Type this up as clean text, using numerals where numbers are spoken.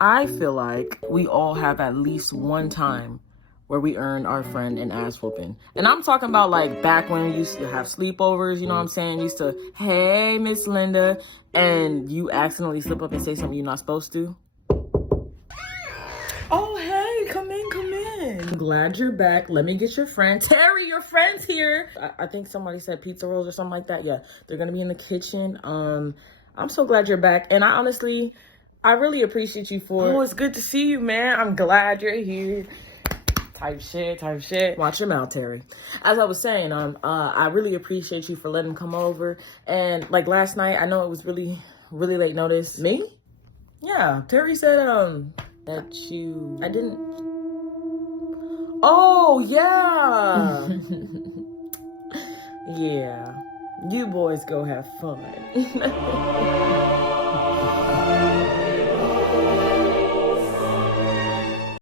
I feel like we all have at least one time where we earned our friend an ass whooping. And I'm talking about like back when we used to have sleepovers, you know what I'm saying? Used to, hey, Miss Linda, and you accidentally slip up and say something you're not supposed to. Oh, hey, come in, come in. I'm glad you're back. Let me get your friend. Terry, your friend's here. I think somebody said pizza rolls or something like that. Yeah, they're gonna be in the kitchen. I'm so glad you're back. And I really appreciate you for... Oh, it's good to see you, man. I'm glad you're here. Type shit, type shit. Watch your mouth, Terry. As I was saying, I really appreciate you for letting him come over. And like last night, I know it was really, really late notice. Me? Yeah, Terry said, that you... I didn't... Oh, yeah. Yeah. You boys go have fun.